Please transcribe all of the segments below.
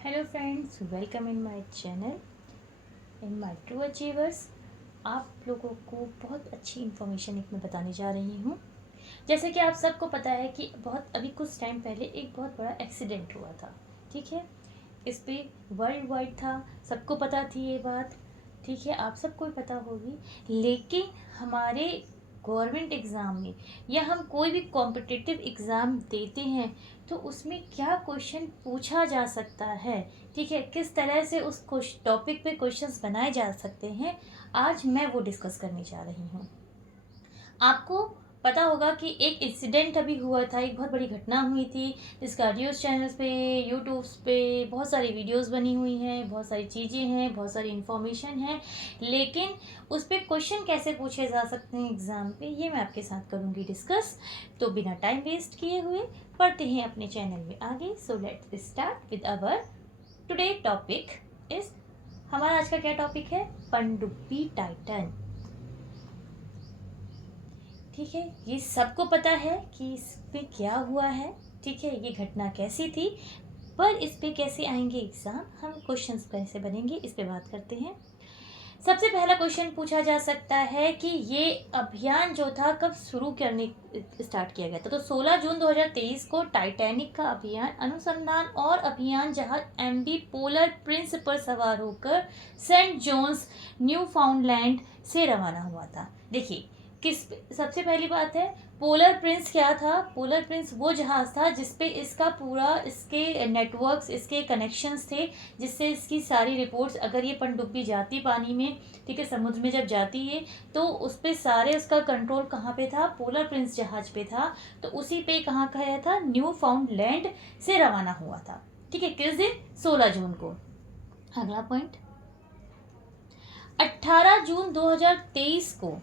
Hello friends, welcome in my channel in my true achievers. आप लोगों को बहुत अच्छी इन्फॉर्मेशन एक मैं बताने जा रही हूँ। जैसे कि आप सबको पता है कि बहुत अभी कुछ टाइम पहले एक बहुत बड़ा एक्सीडेंट हुआ था। ठीक है, इस पे वर्ल्ड वाइड था, सबको पता थी ये बात। ठीक है, आप सबको ही पता होगी। लेकिन हमारे गवर्नमेंट एग्ज़ाम में या हम कोई भी कॉम्पिटिटिव एग्ज़ाम देते हैं तो उसमें क्या क्वेश्चन पूछा जा सकता है, ठीक है, किस तरह से उस टॉपिक पे क्वेश्चंस बनाए जा सकते हैं, आज मैं वो डिस्कस करने जा रही हूँ। आपको पता होगा कि एक इंसिडेंट अभी हुआ था, एक बहुत बड़ी घटना हुई थी जिसका न्यूज़ चैनल्स पे, यूट्यूब्स पे बहुत सारी वीडियोस बनी हुई हैं, बहुत सारी चीज़ें हैं, बहुत सारी इन्फॉर्मेशन है। लेकिन उस पर क्वेश्चन कैसे पूछे जा सकते हैं एग्ज़ाम पे, ये मैं आपके साथ करूँगी डिस्कस। तो बिना टाइम वेस्ट किए हुए पढ़ते हैं अपने चैनल में आगे। So let's start with our today topic is, हमारा आज का क्या टॉपिक है? पनडुब्बी टाइटन। ठीक है, ये सबको पता है कि इस पे क्या हुआ है। ठीक है, ये घटना कैसी थी, पर इस पे कैसे आएंगे एग्जाम, हम क्वेश्चंस कैसे बनेंगे, इस पे बात करते हैं। सबसे पहला क्वेश्चन पूछा जा सकता है कि ये अभियान जो था कब शुरू करने स्टार्ट किया गया था। तो 16 जून 2023 को टाइटैनिक का अभियान अनुसंधान और अभियान जहाज एमवी पोलर प्रिंस पर सवार होकर सेंट जोन्स न्यू फाउंडलैंड से रवाना हुआ था। देखिए, किस सबसे पहली बात है, पोलर प्रिंस क्या था? पोलर प्रिंस वो जहाज था जिसपे इसका पूरा, इसके नेटवर्क्स, इसके कनेक्शंस थे, जिससे इसकी सारी रिपोर्ट्स, अगर ये पनडुब्बी जाती पानी में, ठीक है, समुद्र में जब जाती है, तो उस पर सारे उसका कंट्रोल कहाँ पे था? पोलर प्रिंस जहाज पे था। तो उसी पे कहाँ गया था? न्यू फाउंडलैंड से रवाना हुआ था। ठीक है, किस दिन? 16 जून को। अगला पॉइंट, 18 जून 2023 को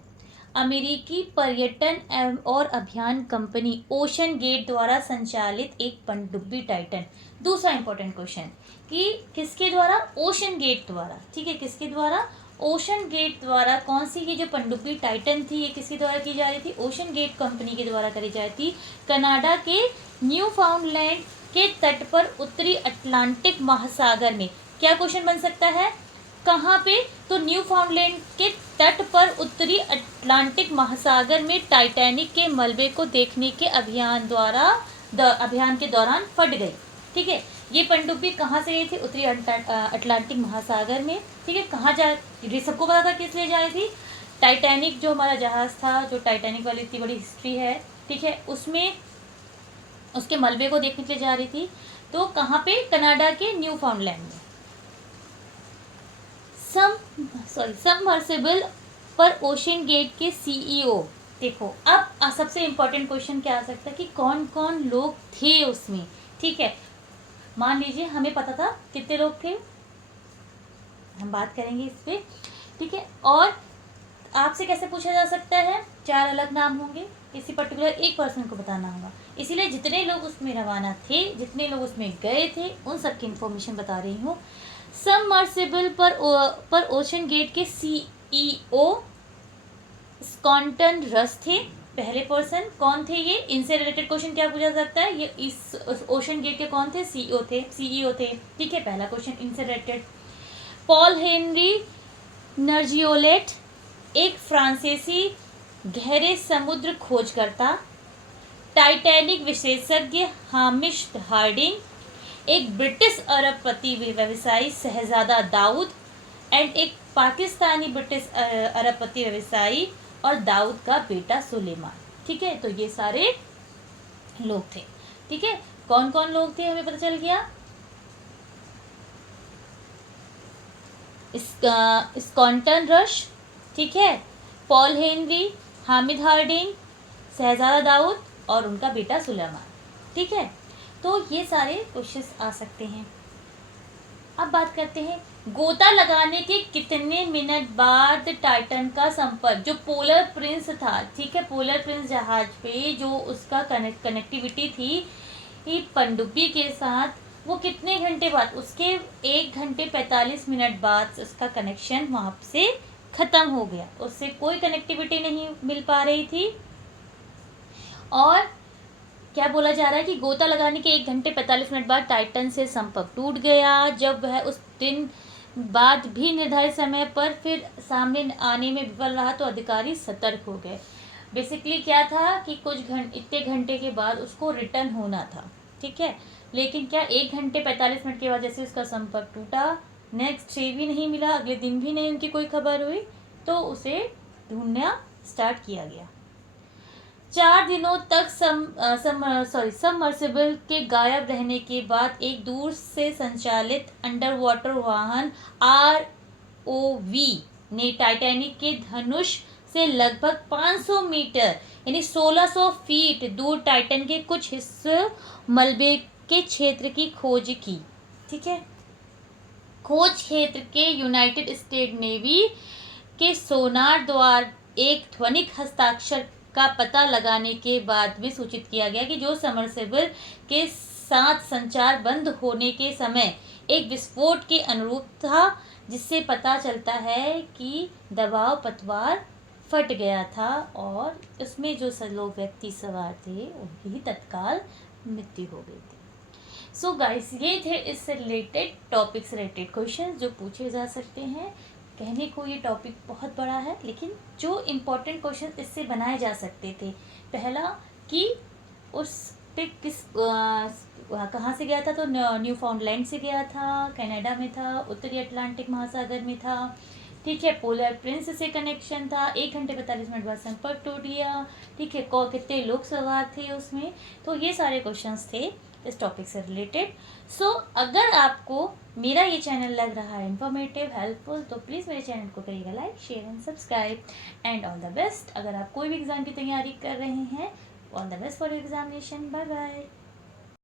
अमेरिकी पर्यटन और अभियान कंपनी ओशन गेट द्वारा संचालित एक पनडुब्बी टाइटन। दूसरा इंपॉर्टेंट क्वेश्चन कि किसके द्वारा? ओशन गेट द्वारा। ठीक है, किसके द्वारा? ओशन गेट द्वारा। कौन सी ये जो पनडुब्बी टाइटन थी, ये किसके द्वारा की जा रही थी? ओशन गेट कंपनी के द्वारा करी जा रही थी। कनाडा के न्यू फाउंडलैंड के तट पर उत्तरी अटलांटिक महासागर में। क्या क्वेश्चन बन सकता है? कहाँ पे? तो न्यू फाउंडलैंड के तट पर उत्तरी अटलांटिक महासागर में टाइटैनिक के मलबे को देखने के अभियान के दौरान फट गई। ठीक है, ये पनडुब्बी कहाँ से गई थी? उत्तरी अटलांटिक महासागर में। ठीक है, कहाँ जा, ये सबको पता था किस लिए जा रही थी? टाइटैनिक जो हमारा जहाज था, जो टाइटैनिक वाली इतनी बड़ी हिस्ट्री है, ठीक है, उसमें उसके मलबे को देखने के लिए जा रही थी। तो कहाँ पे? कनाडा के न्यू फाउंडलैंड में। सबमर्सिबल पर ओशन गेट के सीईओ। देखो, अब सबसे इम्पोर्टेंट क्वेश्चन क्या आ सकता है कि कौन कौन लोग थे उसमें। ठीक है, मान लीजिए हमें पता था कितने लोग थे, हम बात करेंगे इस पे। ठीक है, और आपसे कैसे पूछा जा सकता है? 4 अलग नाम होंगे, किसी पर्टिकुलर एक पर्सन को बताना होगा। इसीलिए जितने लोग उसमें रवाना थे, जितने लोग उसमें गए थे, उन सब की इन्फॉर्मेशन बता रही हूँ। सबमर्सिबल पर ओशन गेट के सीईओ स्कॉन्टन रस थे। पहले पर्सन कौन थे ये? इनसे रिलेटेड क्वेश्चन क्या पूछा सकता है? ये इस ओशन गेट के कौन थे? सीईओ थे। ठीक है, पहला क्वेश्चन इनसे रिलेटेड। पॉल हेनरी नर्जियोलेट, एक फ्रांसीसी गहरे समुद्र खोजकर्ता। टाइटैनिक विशेषज्ञ हामिश हार्डिंग, एक ब्रिटिश अरबपति व्यवसायी शहजादा दाऊद, एंड एक पाकिस्तानी ब्रिटिश अरबपति व्यवसायी और दाऊद का बेटा सुलेमान। ठीक है, तो ये सारे लोग थे। ठीक है, कौन कौन लोग थे हमें पता चल गया। स्कॉन्टन रश, ठीक है, पॉल हेनरी, हामिद हार्डिंग, शहजादा दाऊद और उनका बेटा सुलेमान। ठीक है, तो ये सारे क्वेश्चंस आ सकते हैं। अब बात करते हैं, गोता लगाने के कितने मिनट बाद टाइटन का संपर्क, जो पोलर प्रिंस था, ठीक है, पोलर प्रिंस जहाज पे जो उसका कनेक्टिविटी थी पनडुब्बी के साथ, वो कितने घंटे बाद? उसके 1 घंटे 45 मिनट बाद उसका कनेक्शन वहाँ से ख़त्म हो गया, उससे कोई कनेक्टिविटी नहीं मिल पा रही थी। और क्या बोला जा रहा है कि गोता लगाने के 1 घंटे 45 मिनट बाद टाइटन से संपर्क टूट गया। जब वह उस दिन बाद भी निर्धारित समय पर फिर सामने आने में विफल रहा तो अधिकारी सतर्क हो गए। बेसिकली क्या था कि इतने घंटे के बाद उसको रिटर्न होना था, ठीक है, लेकिन क्या 1 घंटे 45 मिनट के बाद जैसे उसका संपर्क टूटा, नेक्स्ट डे भी नहीं मिला, अगले दिन भी नहीं उनकी कोई खबर हुई, तो उसे ढूंढना स्टार्ट किया गया। 4 दिनों तक सबमर्सिबल के गायब रहने के बाद एक दूर से संचालित अंडर वाटर वाहन ROV ने टाइटैनिक के धनुष से लगभग 500 मीटर यानी 1600 फीट दूर टाइटन के कुछ हिस्से मलबे के क्षेत्र की खोज की, ठीक है। खोज क्षेत्र के यूनाइटेड स्टेट नेवी के सोनार द्वारा एक ध्वनिक हस्ताक्षर का पता लगाने के बाद भी सूचित किया गया कि जो सबमर्सिबल के साथ संचार बंद होने के समय एक विस्फोट के अनुरूप था, जिससे पता चलता है कि दबाव पतवार फट गया था और उसमें जो लोग व्यक्ति सवार थे उनकी तत्काल मृत्यु हो गई थी। सो गाइस, ये थे इससे रिलेटेड टॉपिक से रिलेटेड क्वेश्चन जो पूछे जा सकते हैं। कहने को ये टॉपिक बहुत बड़ा है, लेकिन जो इम्पोर्टेंट क्वेश्चन इससे बनाए जा सकते थे, पहला कि उस पे कहाँ से गया था, तो न्यूफाउंडलैंड से गया था, कनाडा में था, उत्तरी अटलांटिक महासागर में था, ठीक है, पोलर प्रिंस से कनेक्शन था, 1 घंटे 45 मिनट बाद संपर्क टूट गया, ठीक है, कितने लोग सवार थे उसमें। तो ये सारे क्वेश्चंस थे इस टॉपिक से रिलेटेड। सो अगर आपको मेरा ये चैनल लग रहा है इन्फॉर्मेटिव, हेल्पफुल, तो प्लीज़ मेरे चैनल को करिएगा like, share and subscribe. And all the best. अगर आप कोई भी एग्ज़ाम की तैयारी कर रहे हैं, all the best for examination. Bye bye.